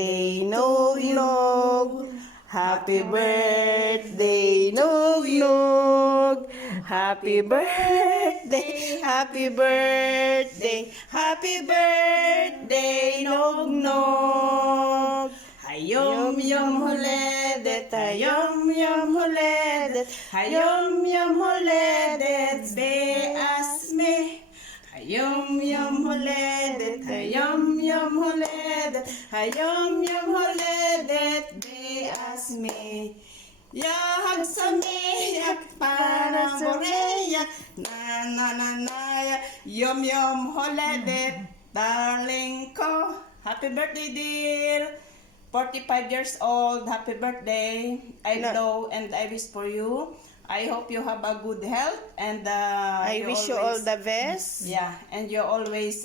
birthday, Nog Nog. Happy birthday, Nog Nog. Happy birthday, happy birthday, happy birthday, Nog Nog. Hayom yom huledet, hayom yom huledet, hayom yom huledet, beasme. Hayom yom huledet, hayom yom huledet, hayom yom huledet, beasme. Yahag sa miyak para moreya, na na na na ya. Yom yom huledet, darling ko. Happy birthday, dear. 45 years old, happy birthday. I know and I wish for you. I hope you have a good health and I wish you all the best. yeah, and you always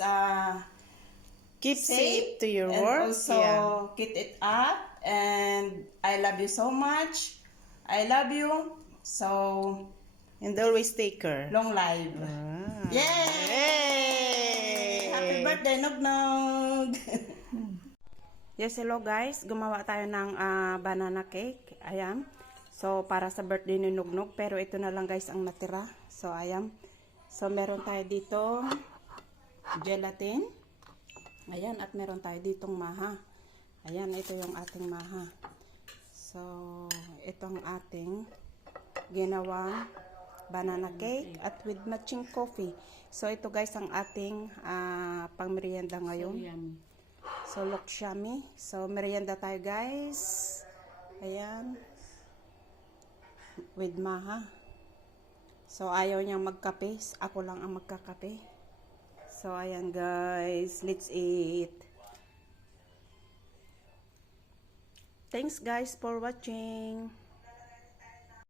Keep safe to your and work. also Yeah. keep it up. And I love you so much. I love you. So And always take care. long life. Yay! Yay! Happy birthday, Nog Nog. Yes, hello guys. Gumawa tayo ng banana cake. Ayan. So, para sa birthday ni Nugnog. Pero ito na lang guys ang natira. So, ayan. So, meron tayo dito gelatin. Ayan. At meron tayo ditong maha. Ayan. Ito yung ating maha. So, ito ang ating ginawang banana cake at with matching coffee. So, ito guys ang ating pang-merienda ngayon. So yummy. So, look yummy. So, merienda tayo, guys. Ayan. With maha. So, ayaw niyang magkape. Ako lang ang magkakape. So, ayan, guys. Let's eat. Thanks, guys, for watching.